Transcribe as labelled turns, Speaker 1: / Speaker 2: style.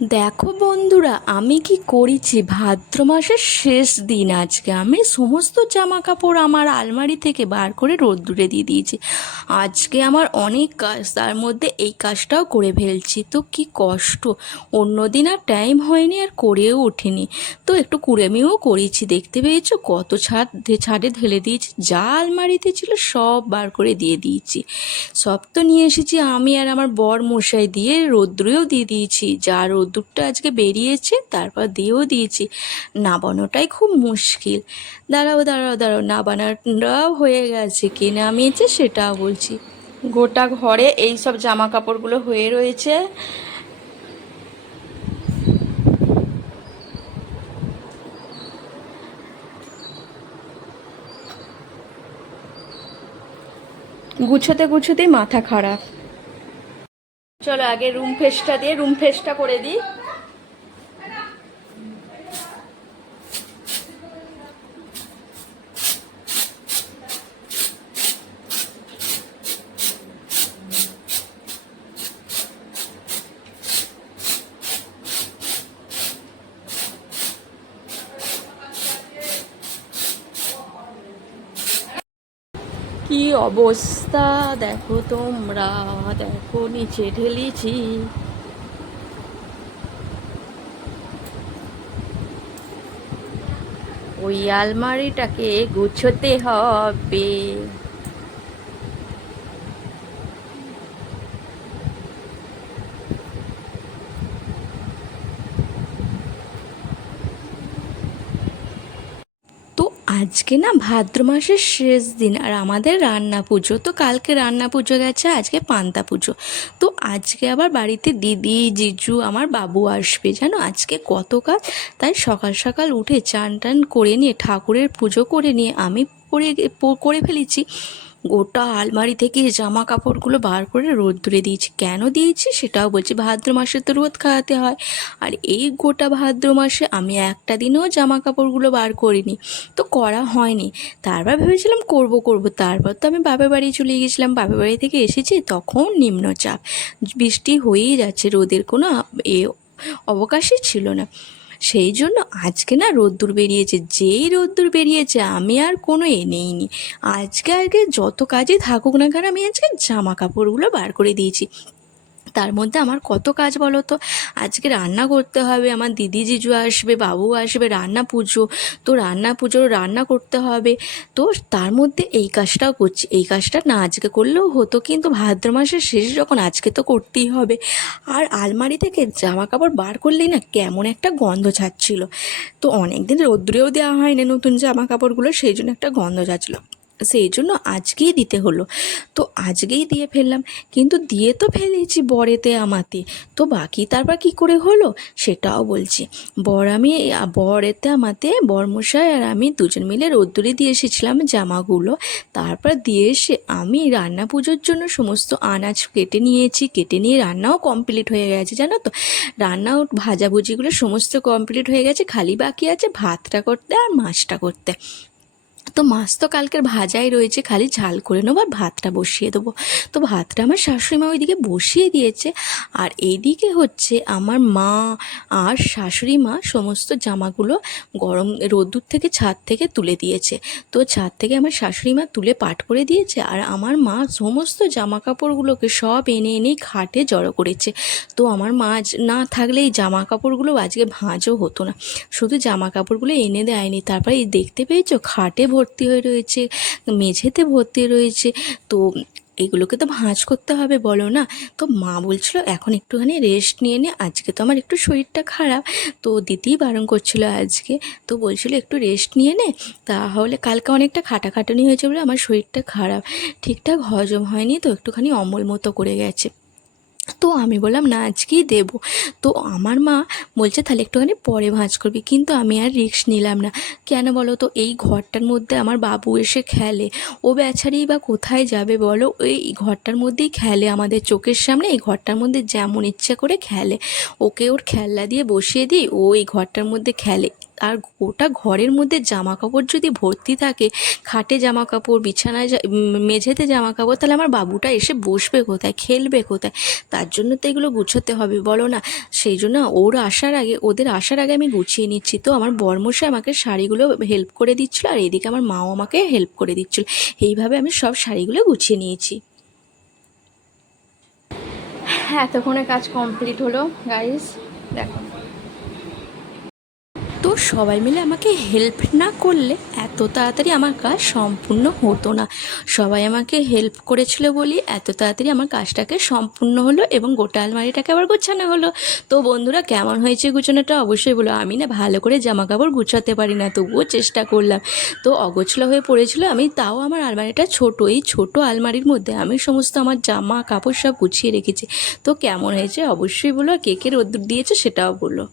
Speaker 1: দেখো বন্ধুরা, আমি কি করেছি? ভাদ্র মাসের শেষ দিন আজকে। আমি সমস্ত জামা কাপড় আমার আলমারি থেকে বার করে রোদ্দুরে দিয়ে দিয়েছি। আজকে আমার অনেক কাজ, তার মধ্যে এই কাজটাও করে ফেলছি। তো কি কষ্ট! অন্য দিন আর টাইম হয়নি আর করেও ওঠেনি। তো একটু কুড়েমিও করেছি, দেখতে পেয়েছ? কত ছাদ ছাদে ঢেলে দিয়েছি। যা আলমারিতে ছিল সব বার করে দিয়ে দিয়েছি। সব তো নিয়ে এসেছি আমি আর আমার বর মশাই দিয়ে, রোদ্দুরেও দিয়ে দিয়েছি। যা রোদ্দুরটা আজকে বেরিয়েছে, তারপর দিয়েও দিয়েছি। নাবানোটাই খুব মুশকিল। দাঁড়াও দাঁড়াও দাঁড়াও নাবানোটাও হয়ে গেছে, কে নামিয়েছে সেটাও বলছি। গোটা ঘরে এই সব জামা কাপড়গুলো হয়ে রয়েছে। গুছোতে গুছোতেই মাথা খারাপ। চলো আগে রুম ফেসটা দিয়ে রুম ফেসটা করে দিই। কি অবস্থা? দেখো তোমরা দেখো নিচে ঢেলেছি। ওই আলমারিটাকে গুছোতে হবে তো আজকে না ভাদ্র মাসের শেষ দিন আর আমাদের রান্না পুজো। তো কালকে রান্না পুজো গেছে, আজকে পান্তা পুজো। তো আজকে আবার বাড়িতে দিদি, জিজু, আমার বাবু আসবে, জানো? আজকে কত কাজ? তাই সকাল সকাল উঠে চান টান করে নিয়ে ঠাকুরের পুজো করে নিয়ে আমি করে করে ফেলেছি। গোটা আলমারি থেকে জামা কাপড়গুলো বার করে রোদ্দুরে দিয়েছি। কেন দিয়েছি সেটাও বলছি, ভাদ্র মাসে তো রোদ খাওয়াতে হয়। আর এই গোটা ভাদ্র মাসে আমি একটা দিনেও জামা কাপড়গুলো বার করিনি। তো করা হয়নি। তারপর ভেবেছিলাম করব করব। তারপর তো আমি বাপের বাড়ি চলে গেছিলাম বাপের বাড়ি থেকে এসেছি, তখন নিম্নচাপ। বৃষ্টি হয়েই যাচ্ছে, রোদের কোনো এ অবকাশই ছিল না। সেই জন্য আজকে না রোদ্দুর বেরিয়েছে, যেই রোদ্দুর বেরিয়েছে আমি আর কোনো এ নেইনি। আজকে আজকে যত কাজে থাকুক না কেন আমি আজকে জামা কাপড়গুলো বার করে দিয়েছি। তার মধ্যে আমার কত কাজ বলো তো? আজকে রান্না করতে হবে, আমার দিদি জিজু আসবে, বাবু আসবে, রান্না পুজো, তো রান্না পুজো রান্না করতে হবে। তো তার মধ্যে এই কাজটাও করছি। এই কাজটা না আজকে করলেও হতো, কিন্তু ভাদ্র মাসের শেষ যখন আজকে তো করতেই হবে। আর আলমারি থেকে জামা কাপড় বার করলেই না কেমন একটা গন্ধ ছাড়ছিল। তো অনেক দিন রোদ্দুরেও দেওয়া হয়নি নতুন জামা কাপড়গুলো সেই জন্য একটা গন্ধ ছাড়ছিল। সেই জন্য আজকেই দিতে হলো। তো আজকেই দিয়ে ফেললাম, কিন্তু দিয়ে তো ফেলেছি বরেতে আমাতে। তো বাকি তারপর কি করে হলো? সেটাও বলছি। বর আমি, বরেতে আমাতে, বরমশাই আর আমি দুজন মিলে রোদ্দুরে দিয়ে এসেছিলাম জামাগুলো। তারপর দিয়ে এসে আমি রান্না পুজোর জন্য সমস্ত আনাজ কেটে নিয়েছি। কেটে নিয়ে রান্নাও কমপ্লিট হয়ে গেছে, জানো তো? রান্নাও ভাজাভুজিগুলো সমস্ত কমপ্লিট হয়ে গেছে। খালি বাকি আছে ভাতটা করতে আর মাছটা করতে। তো মাছ তো কালকের ভাজাই রয়েছে, খালি ঝাল করে নেব আর ভাতটা বসিয়ে দেবো। তো ভাতটা আমার শাশুড়ি মা ওইদিকে বসিয়ে দিয়েছে। আর এইদিকে হচ্ছে আমার মা আর শাশুড়ি মা সমস্ত জামাগুলো গরম রোদ্দুর থেকে ছাদ থেকে তুলে দিয়েছে। তো ছাদ থেকে আমার শাশুড়ি মা তুলে পাট করে দিয়েছে আর আমার মা সমস্ত জামা কাপড়গুলোকে সব এনে এনেই খাটে জড়ো করেছে। তো আমার মা না থাকলে এই জামা কাপড়গুলো আজকে ভাঁজও হতো না। শুধু জামা কাপড়গুলো এনে দেয়নি, তারপরে দেখতে পেয়েছ? খাটে ভর্তি হয়ে রয়েছে, মেঝেতে ভর্তি রয়েছে, তো এগুলোকে তো ভাঁজ করতে হবে বলো না? তো মা বলছিল, এখন একটুখানি রেস্ট নিয়ে নে, আজকে তো আমার একটু শরীরটা খারাপ। তো দিতেই বারণ করছিল আজকে, তো বলছিল, একটু রেস্ট নিয়ে নে, তাহলে কালকে অনেকটা খাটাখাটনি হয়েছে বলে আমার শরীরটা খারাপ। ঠিকঠাক হজম হয়নি, তো একটুখানি অমল মতো করে গেছে। তো আমি বললাম, না, আজকেই দেবো। তো আমার মা বলছে, তাহলে একটুখানি পরে ভাঁজ করবি। কিন্তু আমি আর রিস্ক নিলাম না। কেন বলো তো, এই ঘরটার মধ্যে আমার বাবু এসে খেলে। ও বেচারি বা কোথায় যাবে বলো? ওই ঘরটার মধ্যেই খেলে। আমাদের চোখের সামনে এই ঘরটার মধ্যে যেমন ইচ্ছা করে খেলে। ওকে ওর খেলনা দিয়ে বসিয়ে দিই, ও এই ঘরটার মধ্যে খেলে। আর গোটা ঘরের মধ্যে জামা কাপড় যদি ভর্তি থাকে, খাটে জামা কাপড় বিছানায় মেঝেতে জামা কাপড় তাহলে আমার বাবুটা এসে বসবে কোথায়, খেলবে কোথায়? তার জন্য তো এগুলো গুছোতে হবে, বলো না। সেই জন্য ওর আসার আগে, ওদের আসার আগে আমি গুছিয়ে নিচ্ছি। তো আমার বরমশাই আমাকে শাড়িগুলো হেল্প করে দিচ্ছিল আর এদিকে আমার মাও আমাকে হেল্প করে দিচ্ছিল। এইভাবে আমি সব শাড়িগুলো গুছিয়ে নিয়েছি। হ্যাঁ এতক্ষণে কাজ কমপ্লিট হলো গাইস দেখো। সবাই মিলে আমাকে হেল্প না করলে এত তাড়াতাড়ি আমার কাজ সম্পূর্ণ হতো না। সবাই আমাকে হেল্প করেছিল বলি এত তাড়াতাড়ি আমার কাজটাকে সম্পূর্ণ হলো এবং গোটা আলমারিটাকে আবার গোছানো হলো। তো বন্ধুরা, কেমন হয়েছে গুছানোটা অবশ্যই বলো। আমি না ভালো করে জামা কাপড় গুছাতে পারি না, তবুও চেষ্টা করলাম। তো অগোছলা হয়ে পড়েছিল আমি, তাও আমার আলমারিটা ছোটো। এই ছোটো আলমারির মধ্যে আমি সমস্ত আমার জামা কাপড় সব গুছিয়ে রেখেছি। তো কেমন হয়েছে অবশ্যই বলো। আর কে কে রোদ্দুর দিয়েছে সেটাও বলো।